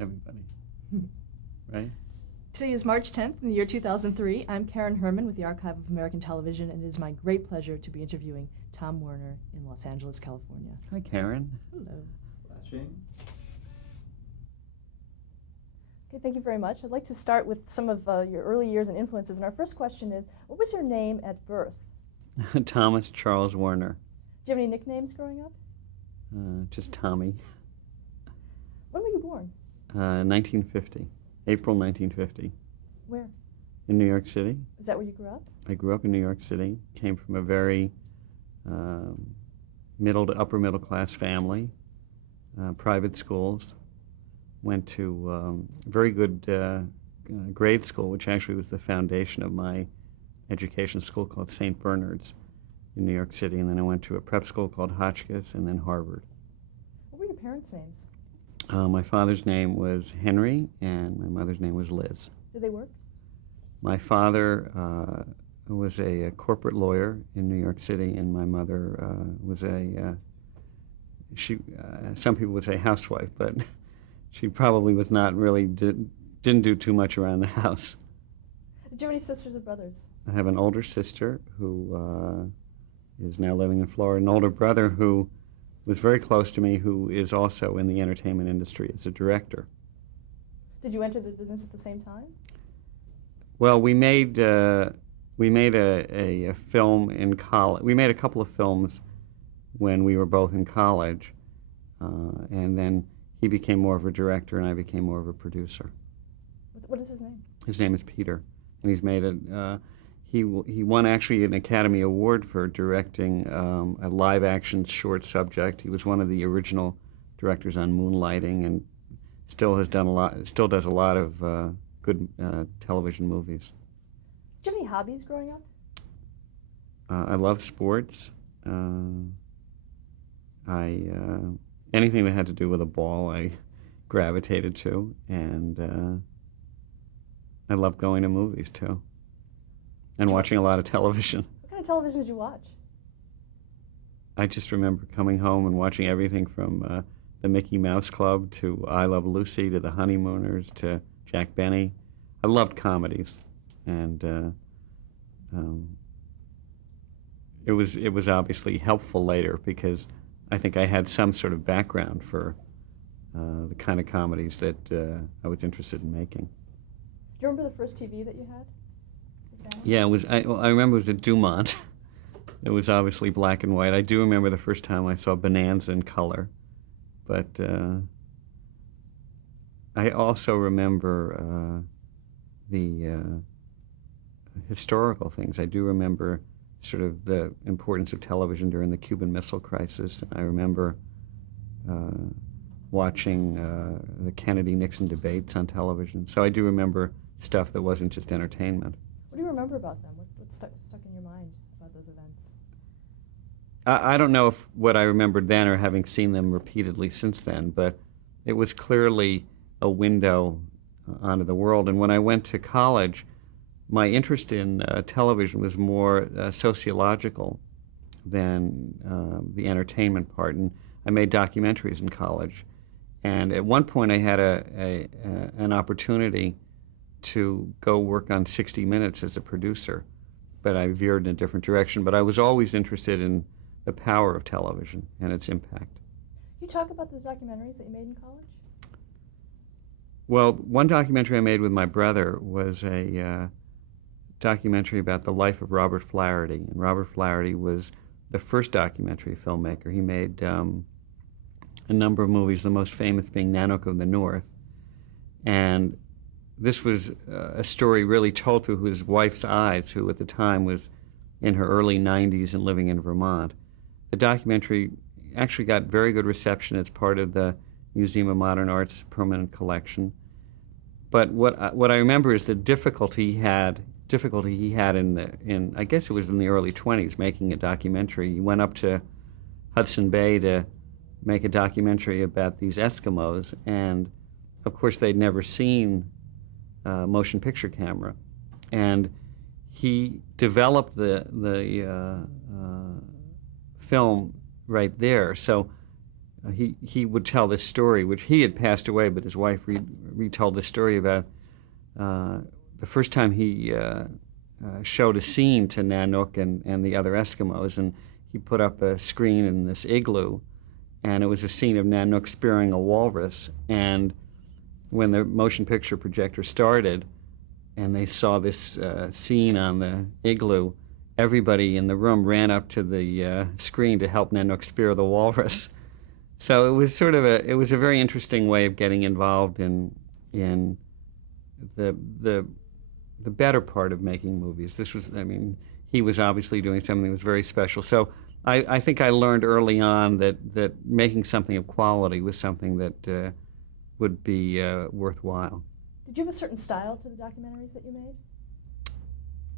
everybody. Right? Today is March 10th in the year 2003. I'm Karen Herman with the Archive of American Television, and it is my great pleasure to be interviewing Tom Werner in Los Angeles, California. Hi, Karen. Hello. Flashing. Okay, thank you very much. I'd like to start with some of your early years and influences. And our first question is, what was your name at birth? Thomas Charles Werner. Do you have any nicknames growing up? Just Tommy. When were you born? 1950. April 1950. Where? In New York City. Is that where you grew up? I grew up in New York City. Came from a very middle to upper middle class family. Private schools. Went to a very good grade school, which actually was the foundation of my education, school called St. Bernard's in New York City. And then I went to a prep school called Hotchkiss and then Harvard. What were your parents' names? My father's name was Henry, and my mother's name was Liz. Did they work? My father was a corporate lawyer in New York City, and my mother was some people would say housewife, but she probably was not really, didn't do too much around the house. Did you have any sisters or brothers? I have an older sister who is now living in Florida, an older brother who was very close to me, who is also in the entertainment industry as a director. Did you enter the business at the same time? Well, we made a film in college. We made a couple of films when we were both in college, and then he became more of a director, and I became more of a producer. What is his name? His name is Peter, and he's made he won actually an Academy Award for directing a live-action short subject. He was one of the original directors on Moonlighting, and still does a lot of good television movies. Did you have any hobbies growing up? I love sports. Anything that had to do with a ball, I gravitated to, and I love going to movies too, and watching a lot of television. What kind of television did you watch? I just remember coming home and watching everything from the Mickey Mouse Club to I Love Lucy to The Honeymooners to Jack Benny. I loved comedies, and it was obviously helpful later because I think I had some sort of background for the kind of comedies that I was interested in making. Do you remember the first TV that you had? Yeah, it was. I remember it was at Dumont. It was obviously black and white. I do remember the first time I saw Bonanza in color, but I also remember the historical things. I do remember sort of the importance of television during the Cuban Missile Crisis. I remember watching the Kennedy-Nixon debates on television. So I do remember stuff that wasn't just entertainment. What do you remember about them? What stuck in your mind about those events? I don't know if what I remembered then or having seen them repeatedly since then, but it was clearly a window onto the world. And when I went to college, my interest in television was more sociological than the entertainment part. And I made documentaries in college. And at one point I had an opportunity to go work on 60 Minutes as a producer, but I veered in a different direction. But I was always interested in the power of television and its impact. Can you talk about those documentaries that you made in college? Well, one documentary I made with my brother was a documentary about the life of Robert Flaherty. And Robert Flaherty was the first documentary filmmaker. He made a number of movies, the most famous being Nanook of the North. And this was a story really told through his wife's eyes, who at the time was in her early 90s and living in Vermont. The documentary actually got very good reception as part of the Museum of Modern Art's permanent collection. But what I remember is the difficulty he had in I guess it was in the early 20s making a documentary. He went up to Hudson Bay to make a documentary about these Eskimos, and of course they'd never seen motion picture camera, and he developed the film right there. So he would tell this story, which he had passed away, but his wife retold this story about the first time he showed a scene to Nanook and the other Eskimos, and he put up a screen in this igloo, and it was a scene of Nanook spearing a walrus. And when the motion picture projector started, and they saw this scene on the igloo, everybody in the room ran up to the screen to help Nanook spear the walrus. So it was sort of it was a very interesting way of getting involved in the better part of making movies. This was, I mean, he was obviously doing something that was very special. So I think I learned early on that making something of quality was something that would be worthwhile. Did you have a certain style to the documentaries that you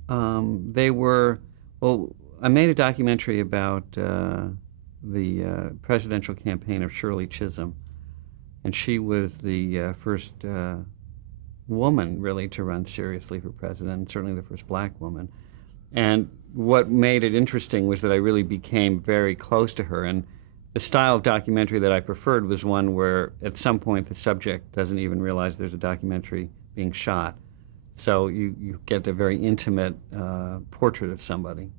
made? They were, well, I made a documentary about the presidential campaign of Shirley Chisholm, and she was the first woman really to run seriously for president, and certainly the first black woman. And what made it interesting was that I really became very close to her, and the style of documentary that I preferred was one where at some point the subject doesn't even realize there's a documentary being shot. So you get a very intimate portrait of somebody.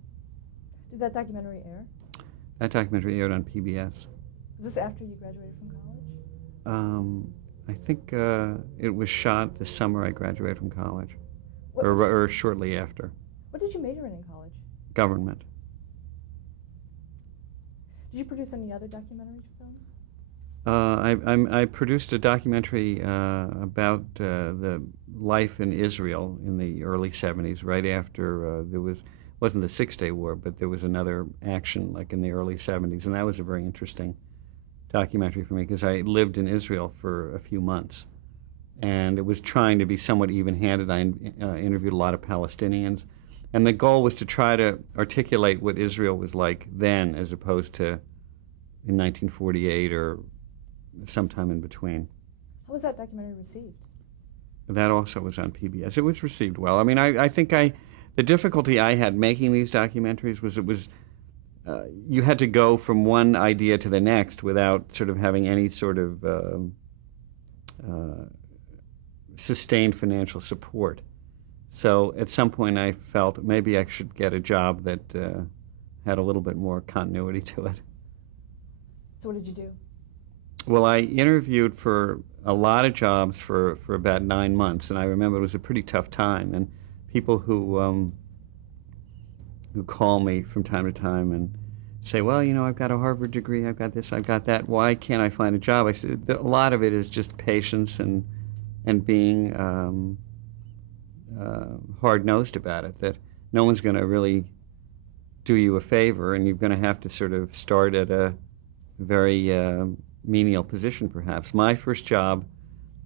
Did that documentary air? That documentary aired on PBS. Was this after you graduated from college? I think it was shot the summer I graduated from college, What or shortly after. What did you major in college? Government. Did you produce any other documentary films? I produced a documentary about the life in Israel in the early 70s, right after wasn't the Six-Day War, but there was another action like in the early 70s, and that was a very interesting documentary for me because I lived in Israel for a few months, and it was trying to be somewhat even-handed. I interviewed a lot of Palestinians, and the goal was to try to articulate what Israel was like then as opposed to in 1948 or sometime in between. How was that documentary received? That also was on PBS. It was received well. I mean, I think the difficulty I had making these documentaries was you had to go from one idea to the next without sort of having any sort of sustained financial support. So at some point I felt maybe I should get a job that had a little bit more continuity to it. So what did you do? Well, I interviewed for a lot of jobs for about 9 months, and I remember it was a pretty tough time. And people who call me from time to time and say, well, you know, I've got a Harvard degree, I've got this, I've got that, why can't I find a job? I said, a lot of it is just patience and being hard-nosed about it, that no one's going to really do you a favor, and you're going to have to sort of start at a very menial position, perhaps. My first job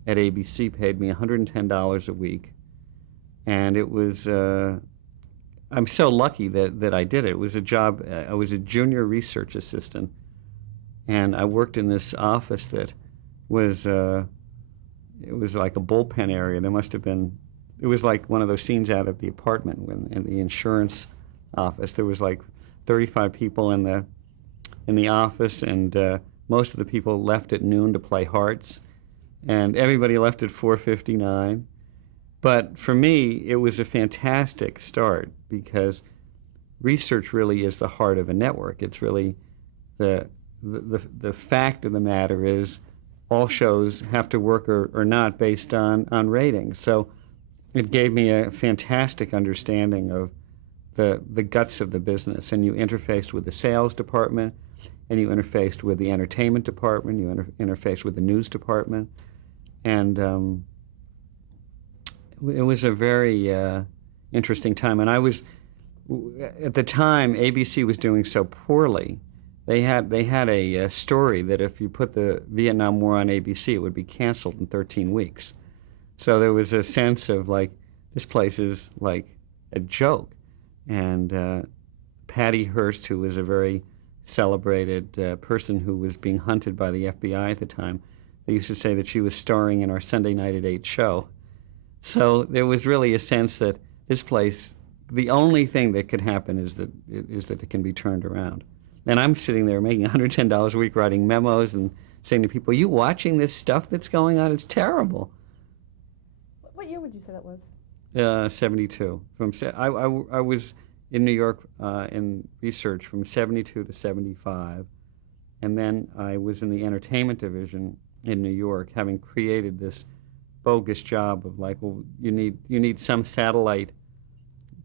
at ABC paid me $110 a week, and it was, I'm so lucky that I did it. It was a job, I was a junior research assistant, and I worked in this office that was, it was like a bullpen area. There must have been, it was like one of those scenes out of The Apartment when in the insurance office. There was like 35 people in the office, and most of the people left at noon to play hearts, and everybody left at 4:59. But for me, it was a fantastic start because research really is the heart of a network. It's really the fact of the matter is all shows have to work or not based on ratings. So it gave me a fantastic understanding of the guts of the business, and you interfaced with the sales department, and you interfaced with the entertainment department, you interfaced with the news department, and it was a very interesting time. And I was, at the time, ABC was doing so poorly. They had a story that if you put the Vietnam War on ABC, it would be canceled in 13 weeks. So there was a sense of like, this place is like a joke. And Patty Hearst, who was a very celebrated person who was being hunted by the FBI at the time, they used to say that she was starring in our Sunday Night at 8 show. So there was really a sense that this place, the only thing that could happen is that it can be turned around. And I'm sitting there making $110 a week writing memos and saying to people, "Are you watching this stuff that's going on? It's terrible." What year would you say that was? 72. I was in New York in research from 72 to 75. And then I was in the entertainment division in New York, having created this bogus job of like, well, you need some satellite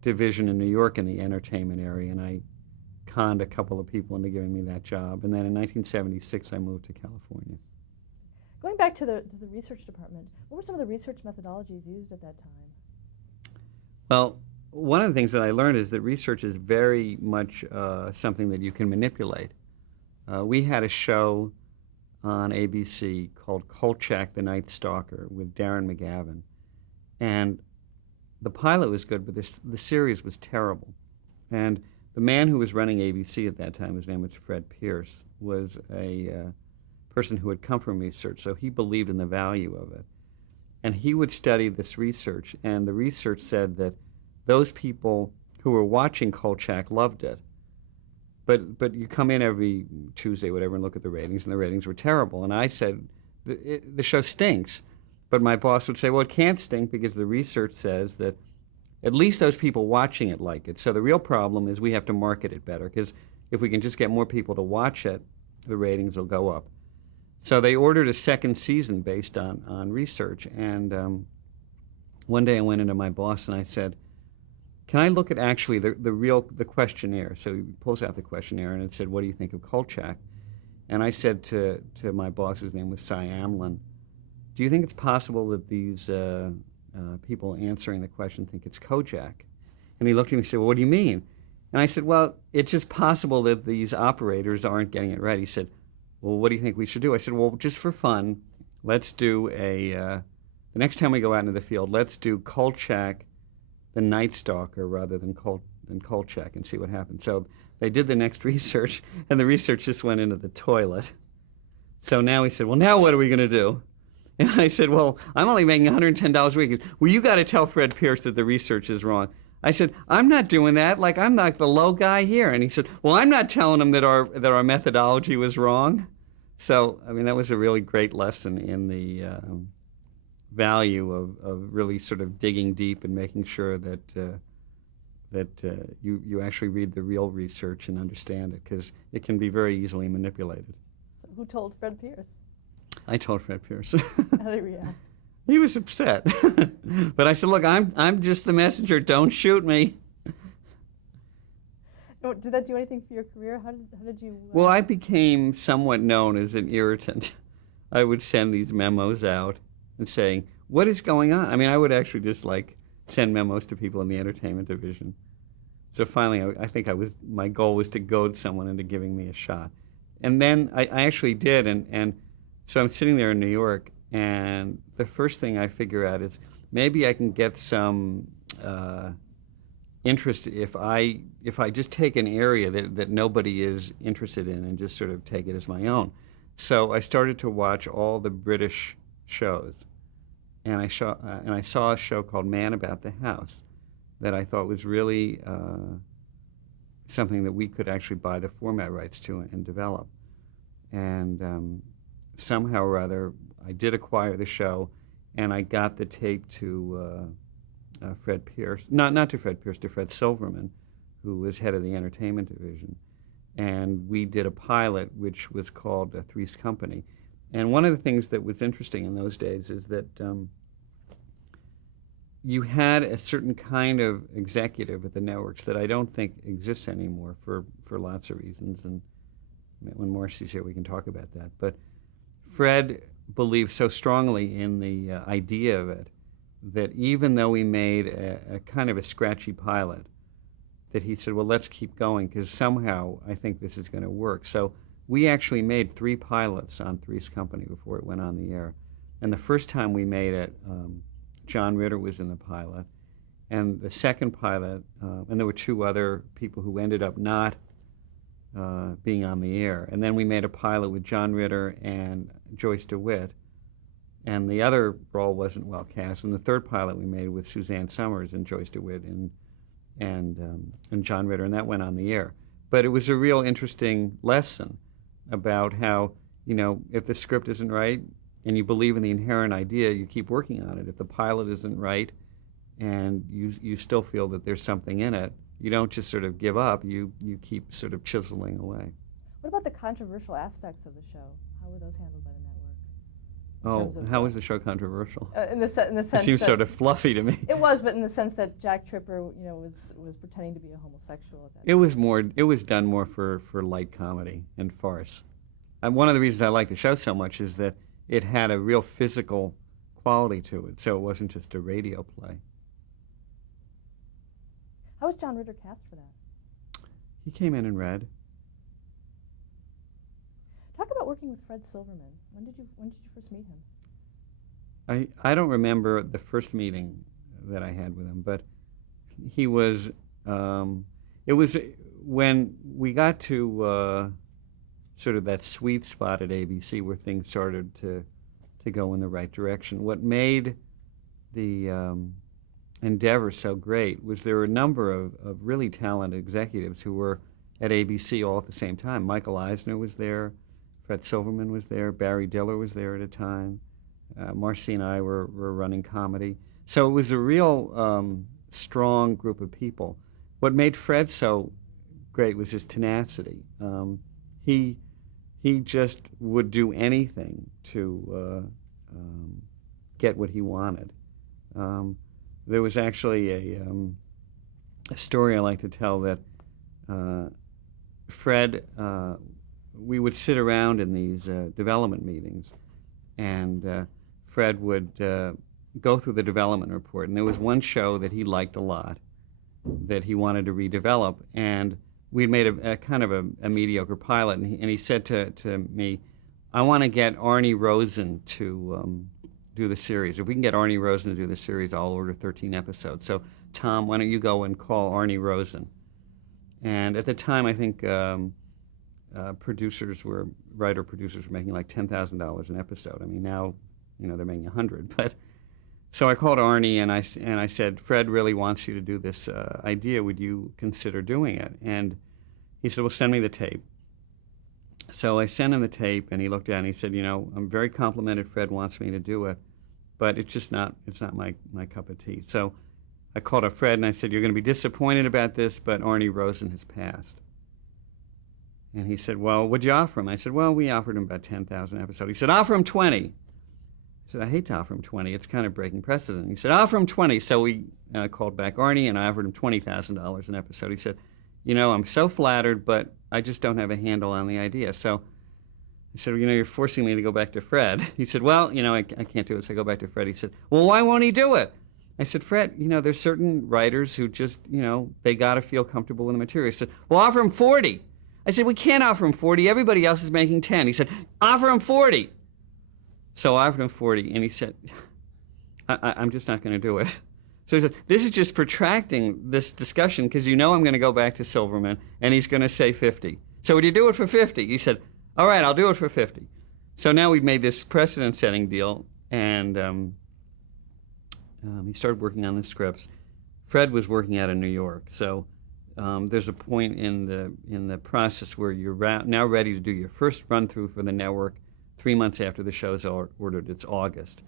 division in New York in the entertainment area, and I conned a couple of people into giving me that job. And then in 1976, I moved to California. Going back to the research department, what were some of the research methodologies used at that time? Well, one of the things that I learned is that research is very much something that you can manipulate. We had a show on ABC called Kolchak the Night Stalker with Darren McGavin. And the pilot was good, but the series was terrible. And the man who was running ABC at that time, his name was Fred Pierce, was a person who had come from research, so he believed in the value of it. And he would study this research, and the research said that those people who were watching Kolchak loved it. But you come in every Tuesday, whatever, and look at the ratings, and the ratings were terrible. And I said, the show stinks. But my boss would say, well, it can't stink because the research says that at least those people watching it like it. So the real problem is we have to market it better, because if we can just get more people to watch it, the ratings will go up. So they ordered a second season based on research. And one day I went into my boss and I said, can I look at actually the questionnaire? So he pulls out the questionnaire and it said, what do you think of Kolchak? And I said to my boss, whose name was Cy Amlin, do you think it's possible that these people answering the question think it's Kojak? And he looked at me and said, well, what do you mean? And I said, well, it's just possible that these operators aren't getting it right. He said, well, what do you think we should do? I said, well, just for fun, let's do the next time we go out into the field, let's do Kolchak the Night Stalker rather than Kolchak and see what happens. So they did the next research, and the research just went into the toilet. So now he said, well, now what are we going to do? And I said, well, I'm only making $110 a week. He said, well, you got to tell Fred Pierce that the research is wrong. I said, I'm not doing that. Like, I'm not the low guy here. And he said, well, I'm not telling him that our methodology was wrong. So, I mean, that was a really great lesson in the value of really sort of digging deep and making sure that you actually read the real research and understand it, because it can be very easily manipulated. So who told Fred Pierce? I told Fred Pierce. How did he react? He was upset. But I said, look, I'm just the messenger. Don't shoot me. Did that do anything for your career? How did you... Well, I became somewhat known as an irritant. I would send these memos out and saying, what is going on? I mean, I would actually just like send memos to people in the entertainment division. So finally, I think my goal was to goad someone into giving me a shot. And then I actually did, and so I'm sitting there in New York, and the first thing I figure out is maybe I can get some interest if I just take an area that nobody is interested in and just sort of take it as my own. So I started to watch all the British shows, and I saw a show called Man About the House that I thought was really something that we could actually buy the format rights to and develop. And somehow or other, I did acquire the show, and I got the tape to Fred Pierce, not to Fred Pierce, to Fred Silverman, who was head of the entertainment division. And we did a pilot which was called Three's Company. And one of the things that was interesting in those days is that you had a certain kind of executive at the networks that I don't think exists anymore for lots of reasons. And when Marcy's here, we can talk about that. But Fred believed so strongly in the idea of it that even though we made a kind of a scratchy pilot, that he said, well, let's keep going, because somehow I think this is going to work. So we actually made 3 pilots on Three's Company before it went on the air. And the first time we made it, John Ritter was in the pilot. And the second pilot, and there were 2 other people who ended up not being on the air. And then we made a pilot with John Ritter and Joyce DeWitt. And the other role wasn't well cast. And the third pilot we made with Suzanne Summers and Joyce DeWitt and John Ritter, and that went on the air. But it was a real interesting lesson about how, if the script isn't right and you believe in the inherent idea, you keep working on it. If the pilot isn't right and you still feel that there's something in it, you don't just sort of give up. You keep sort of chiseling away. What about the controversial aspects of the show? How were those handled by the network? Oh, how was the show controversial? In the sense it seems that sort of fluffy to me. It was, but in the sense that Jack Tripper, was pretending to be a homosexual at that It was more. It was done more for light comedy and farce. And one of the reasons I like the show so much is that it had a real physical quality to it, so it wasn't just a radio play. How was John Ritter cast for that? He came in and read. Talk about working with Fred Silverman. When did you first meet him? I don't remember the first meeting that I had with him, but he was. It was when we got to sort of that sweet spot at ABC where things started to go in the right direction. What made the endeavor so great was there were a number of really talented executives who were at ABC all at the same time. Michael Eisner was there. Fred Silverman was there. Barry Diller was there at a time. Marcy and I were running comedy. So it was a real strong group of people. What made Fred so great was his tenacity. He just would do anything to get what he wanted. There was actually a story I like to tell that Fred, we would sit around in these development meetings, and Fred would go through the development report. And there was one show that he liked a lot that he wanted to redevelop, and we'd made a kind of a mediocre pilot, and he said to me, I want to get Arnie Rosen to do the series. If we can get Arnie Rosen to do the series, I'll order 13 episodes. So, Tom, why don't you go and call Arnie Rosen? And at the time, I think writer-producers were making like $10,000 an episode. I mean, now, they're making 100. But so I called Arnie and I said, Fred really wants you to do this idea. Would you consider doing it? And he said, well, send me the tape. So I sent him the tape, and he looked at it and he said, I'm very complimented. Fred wants me to do it, but it's not my cup of tea. So I called up Fred and I said, you're going to be disappointed about this, but Arnie Rosen has passed. And he said, well, what'd you offer him? I said, well, we offered him about $10,000 an episode. He said, offer him 20. I said, I hate to offer him 20. It's kind of breaking precedent. He said, offer him 20. So we called back Arnie, and I offered him $20,000 an episode. He said, I'm so flattered, but I just don't have a handle on the idea. So I said, you're forcing me to go back to Fred. He said, well, I can't do it. So I go back to Fred. He said, well, why won't he do it? I said, Fred, there's certain writers who just, they got to feel comfortable with the material. He said, well, offer him 40. I said, we can't offer him 40. Everybody else is making 10. He said, offer him 40. So I offered him 40, and he said, I'm just not going to do it. So he said, this is just protracting this discussion because I'm going to go back to Silverman, and he's going to say 50. So would you do it for 50? He said, all right, I'll do it for 50. So now we've made this precedent-setting deal, and he started working on the scripts. Fred was working out of New York, so there's a point in the process where you're now ready to do your first run-through for the network 3 months after the show is ordered. It's August.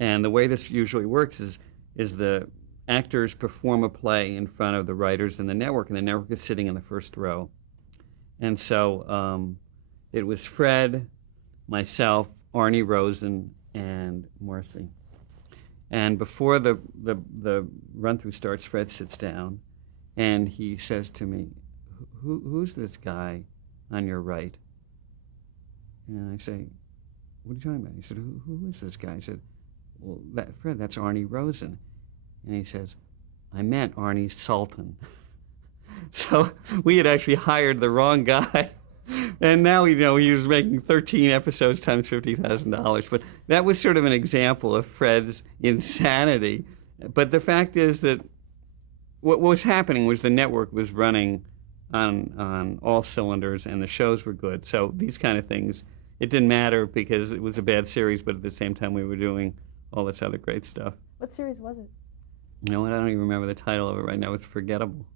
And the way this usually works is the actors perform a play in front of the writers and the network is sitting in the first row. And so it was Fred, myself, Arnie Rosen, and Marcy. And before the run-through starts, Fred sits down, and he says to me, who's this guy on your right? And I say, what are you talking about? He said, who is this guy? I said, well, Fred, that's Arnie Rosen. And he says, I meant Arnie Sultan. So we had actually hired the wrong guy. And now, he was making 13 episodes times $50,000. But that was sort of an example of Fred's insanity. But the fact is that what was happening was the network was running on all cylinders, and the shows were good. So these kind of things, it didn't matter because it was a bad series, but at the same time we were doing all this other great stuff. What series was it? You know what? I don't even remember the title of it right now. It's forgettable.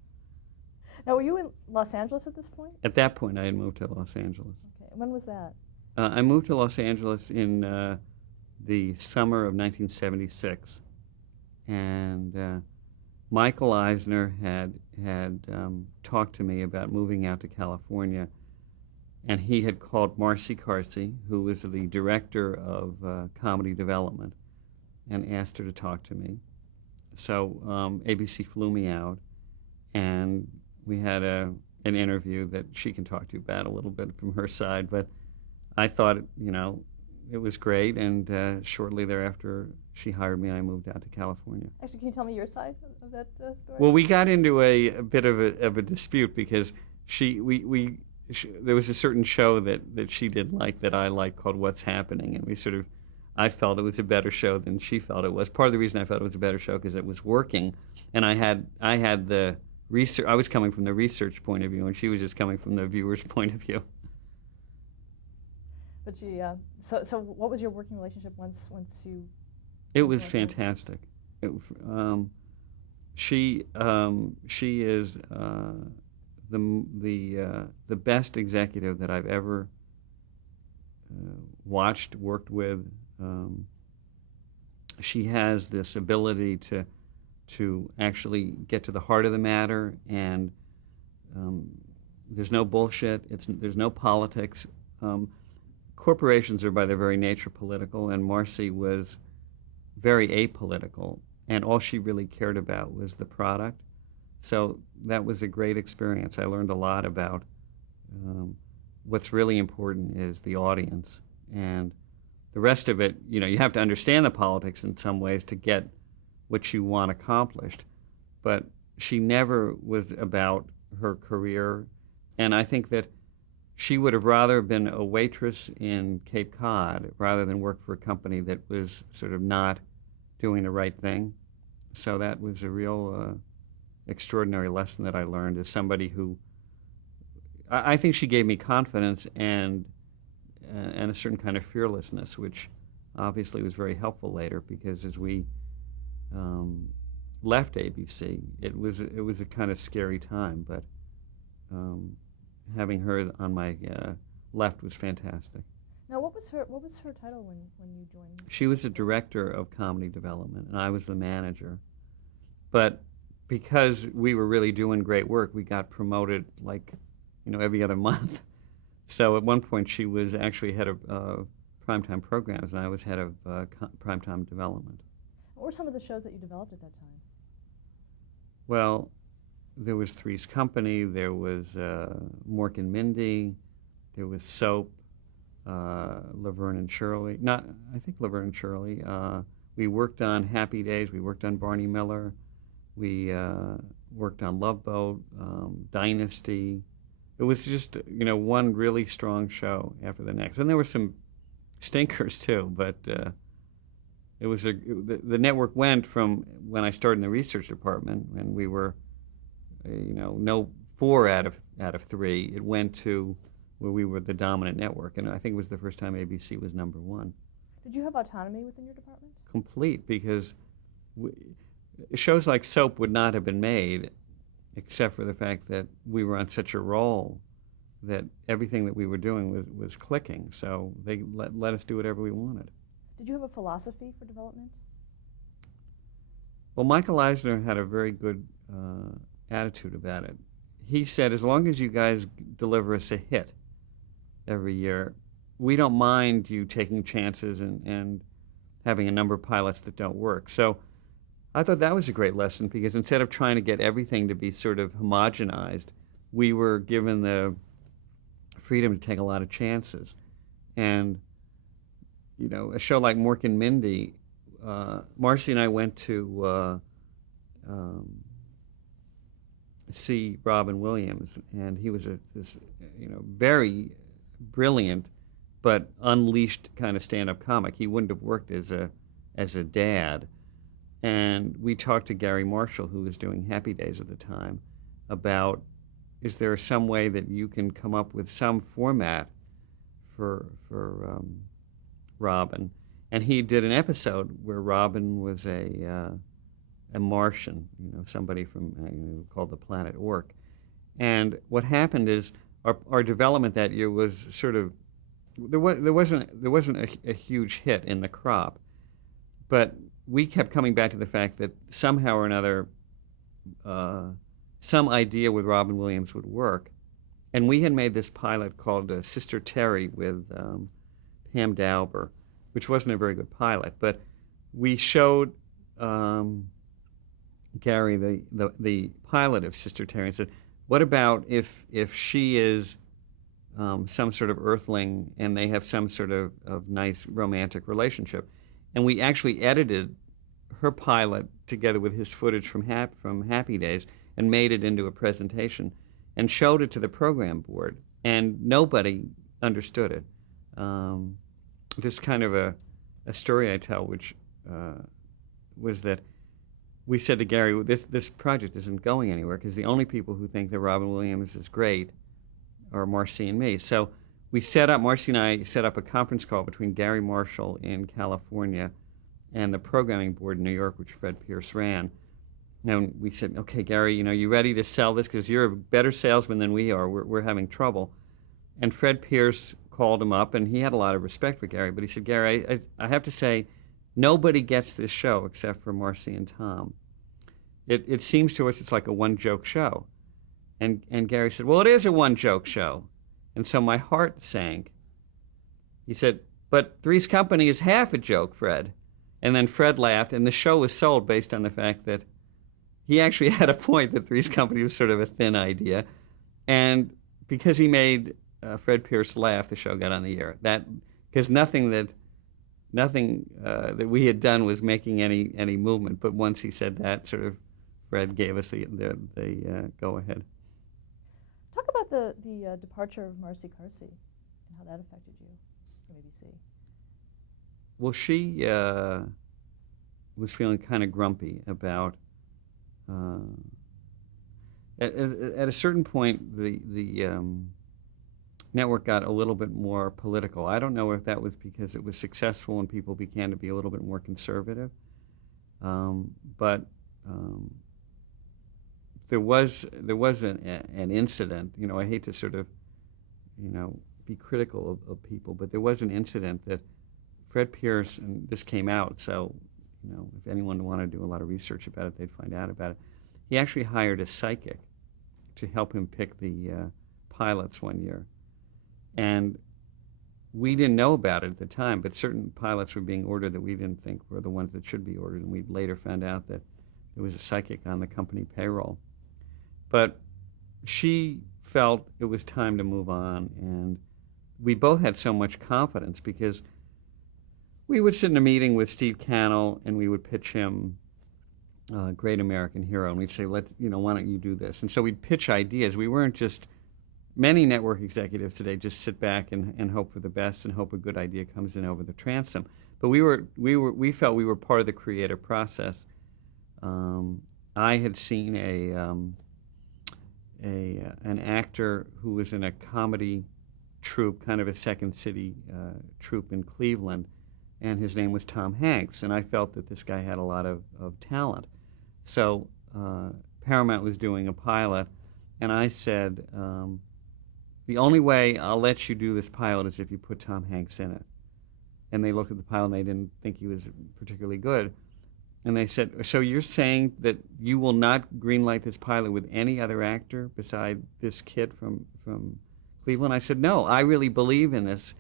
Now, were you in Los Angeles at this point? At that point, I had moved to Los Angeles. Okay. When was that? I moved to Los Angeles in the summer of 1976, and Michael Eisner had talked to me about moving out to California, and he had called Marcy Carsey, who was the director of comedy development, and asked her to talk to me. So ABC flew me out, and we had an interview that she can talk to you about a little bit from her side. But I thought, it was great, and shortly thereafter, she hired me, and I moved out to California. Actually, can you tell me your side of that story? Well, we got into a bit of a dispute because there was a certain show that she didn't like that I liked called What's Happening, and I felt it was a better show than she felt it was. Part of the reason I felt it was a better show because it was working, and I had the research. I was coming from the research point of view, and she was just coming from the viewer's point of view. But so what was your working relationship once you? It was fantastic. She is the best executive that I've ever worked with. She has this ability to actually get to the heart of the matter, and there's no bullshit. There's no politics. Corporations are by their very nature political, and Marcy was very apolitical, and all she really cared about was the product. So that was a great experience. I learned a lot about what's really important is the audience, and the rest of it, you have to understand the politics in some ways to get what you want accomplished. But she never was about her career, and I think that she would have rather been a waitress in Cape Cod rather than work for a company that was sort of not doing the right thing. So that was a real extraordinary lesson that I learned as somebody who, I think she gave me confidence and a certain kind of fearlessness, which obviously was very helpful later, because as we left ABC, it was a kind of scary time, but having her on my left was fantastic. Now, what was her title when you joined? She was the director of comedy development, and I was the manager. But because we were really doing great work, we got promoted every other month. So at one point, she was actually head of primetime programs, and I was head of primetime development. What were some of the shows that you developed at that time? Well, there was Three's Company, there was Mork and Mindy, there was Soap, Laverne and Shirley. I think Laverne and Shirley. We worked on Happy Days, we worked on Barney Miller, we worked on Love Boat, Dynasty. It was just, one really strong show after the next. And there were some stinkers too, but the network went from when I started in the research department, and we were, no 4 out of 3. It went to where we were the dominant network, and I think it was the first time ABC was number 1. Did you have autonomy within your department? Complete, because shows like Soap would not have been made except for the fact that we were on such a roll that everything that we were doing was clicking. So they let us do whatever we wanted. Did you have a philosophy for development? Well, Michael Eisner had a very good attitude about it. He said, as long as you guys deliver us a hit every year, we don't mind you taking chances and having a number of pilots that don't work. So I thought that was a great lesson, because instead of trying to get everything to be sort of homogenized, we were given the freedom to take a lot of chances. And, a show like Mork and Mindy, Marcy and I went to see Robin Williams, and he was this very brilliant but unleashed kind of stand-up comic. He wouldn't have worked as a dad. And we talked to Gary Marshall, who was doing Happy Days at the time, about, is there some way that you can come up with some format for Robin? And he did an episode where Robin was a Martian, somebody from called the planet Orc, And what happened is our development that year was sort of there wasn't a huge hit in the crop, but we kept coming back to the fact that somehow or another uh, some idea with Robin Williams would work. And we had made this pilot called Sister Terry with Pam Dauber, which wasn't a very good pilot, but we showed um, Gary the pilot of Sister Terry and said, "What about if she is some sort of earthling and they have some sort of nice romantic relationship?" And we actually edited her pilot together with his footage from Happy Days and made it into a presentation and showed it to the program board, and nobody understood it. Um, there's kind of a story I tell, which was that we said to Gary, this project isn't going anywhere because the only people who think that Robin Williams is great are Marcy and me. So Marcy and I set up a conference call between Gary Marshall in California and the programming board in New York, which Fred Pierce ran. And we said, okay, Gary, you ready to sell this? Because you're a better salesman than we are. We're having trouble. And Fred Pierce called him up, and he had a lot of respect for Gary. But he said, Gary, I have to say, nobody gets this show except for Marcy and Tom. It seems to us it's like a one-joke show. And Gary said, well, it is a one-joke show. And so my heart sank. He said, but Three's Company is half a joke, Fred. And then Fred laughed, and the show was sold based on the fact that he actually had a point that Three's Company was sort of a thin idea. And because he made Fred Pierce laugh, the show got on the air. Because nothing that we had done was making any movement. But once he said that, sort of, Fred gave us the go ahead. Talk about the departure of Marcy Carsey and how that affected you from ABC. Well, she was feeling kind of grumpy about. At a certain point, the network got a little bit more political. I don't know if that was because it was successful and people began to be a little bit more conservative, but there was an incident. I hate to sort of be critical of people, but there was an incident that Fred Pierce, and this came out, so if anyone wanted to do a lot of research about it, they'd find out about it. He actually hired a psychic to help him pick the pilots one year. And we didn't know about it at the time, but certain pilots were being ordered that we didn't think were the ones that should be ordered, and we later found out that there was a psychic on the company payroll. But she felt it was time to move on, and we both had so much confidence because we would sit in a meeting with Steve Cannell, and we would pitch him Great American Hero, and we'd say, why don't you do this? And so we'd pitch ideas. We weren't just, many network executives today just sit back and hope for the best and hope a good idea comes in over the transom. But we felt we were part of the creative process. I had seen an actor who was in a comedy troupe, kind of a Second City troupe in Cleveland, and his name was Tom Hanks, and I felt that this guy had a lot of talent. So Paramount was doing a pilot, and I said, the only way I'll let you do this pilot is if you put Tom Hanks in it. And they looked at the pilot, and they didn't think he was particularly good. And they said, so you're saying that you will not greenlight this pilot with any other actor beside this kid from Cleveland? I said, no, I really believe in this.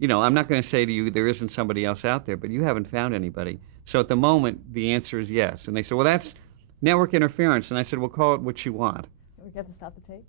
I'm not going to say to you there isn't somebody else out there, but you haven't found anybody. So at the moment, the answer is yes. And they said, well, that's network interference. And I said, well, call it what you want. We have to stop the tape?